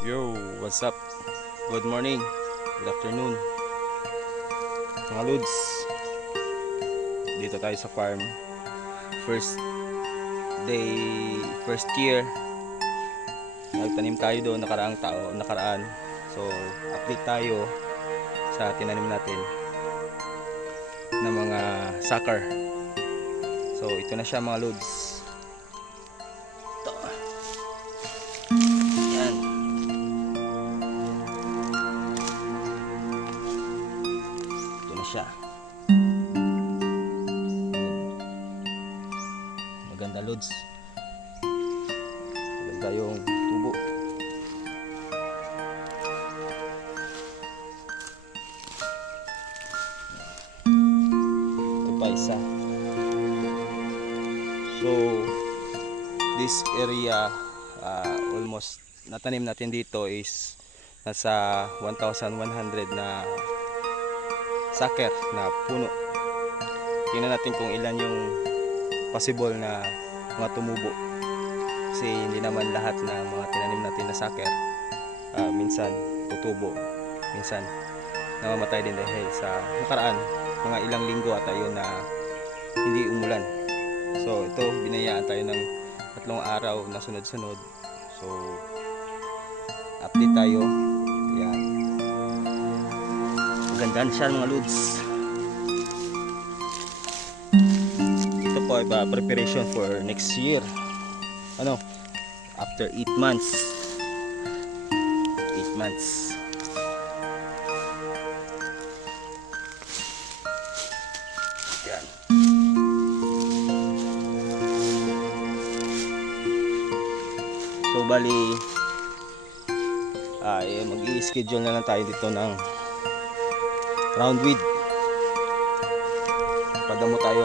Yo, what's up? Good morning, good afternoon mga Lods. Dito tayo sa farm. First day, first year. Nagtanim tayo doon nakaraan. So, update tayo sa tinanim natin na mga sucker. So, ito na siya mga Lods. Ito. Yan. Ito na siya. Maganda Lods. Maganda yung tubo. Ito pa isa. So this area almost natanim natin dito is nasa 1,100 na sucker na puno. Tingnan natin kung ilan yung possible na mga tumubo, kasi hindi naman lahat na mga tinanim natin na sucker minsan tutubo, minsan namamatay din dahil sa nakaraan mga ilang linggo at ayun na hindi umulan. So ito, binayaan tayo ng 3 araw na sunod-sunod. So update tayo. Yan, magandaan siya mga Lods. Ito po ay preparation for next year. After 8 months. 8 months. Yan. So bali mag-i-schedule na lang tayo dito ng roundweed. Padamo tayo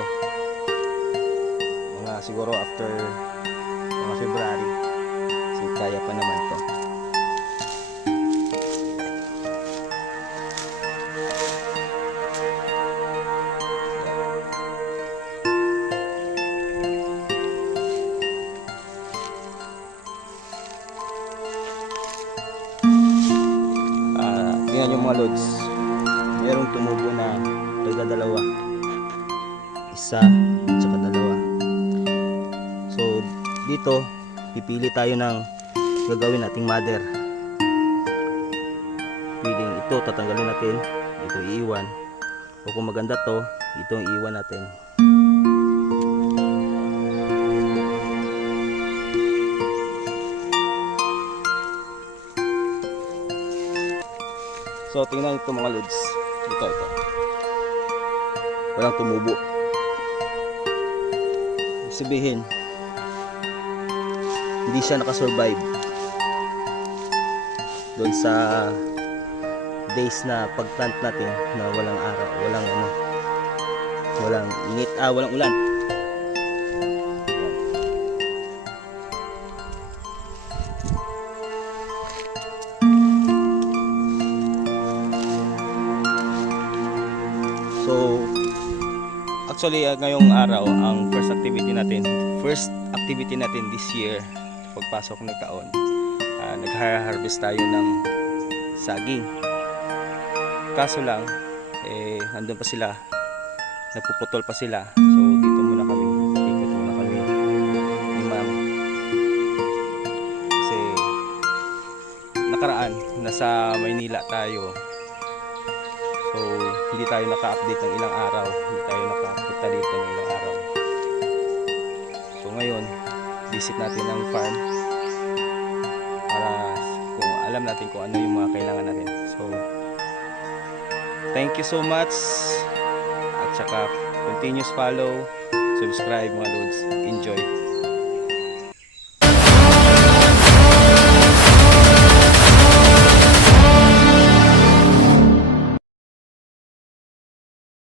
mga siguro after mga February, so kaya pa naman to. Tingnan yung mga Lods, merong tumubo na dalawa, isa at saka dalawa. So dito pipili tayo ng gagawin nating mother. Pwedeng ito tatanggalin natin, ito iiwan, o kung maganda to, ito iiwan natin. So tingnan ito mga Lods, ito walang tumubo. Ibig sabihin hindi siya nakasurvive doon sa days na pagplant natin na walang araw, walang init, walang ulan. So actually ngayong araw ang first activity natin this year, pagpasok ng taon, nag-harvest tayo ng saging. Kaso lang nandun pa sila, napuputol pa sila. So dito muna kami ni ma'am, kasi nakaraan nasa Maynila tayo. So hindi tayo naka-update ng ilang araw, hindi tayo nakapunta dito ng ilang araw. So ngayon visit natin ang farm para kung alam natin kung ano yung mga kailangan natin. So thank you so much, at saka continuous follow, subscribe mga Lods. Enjoy.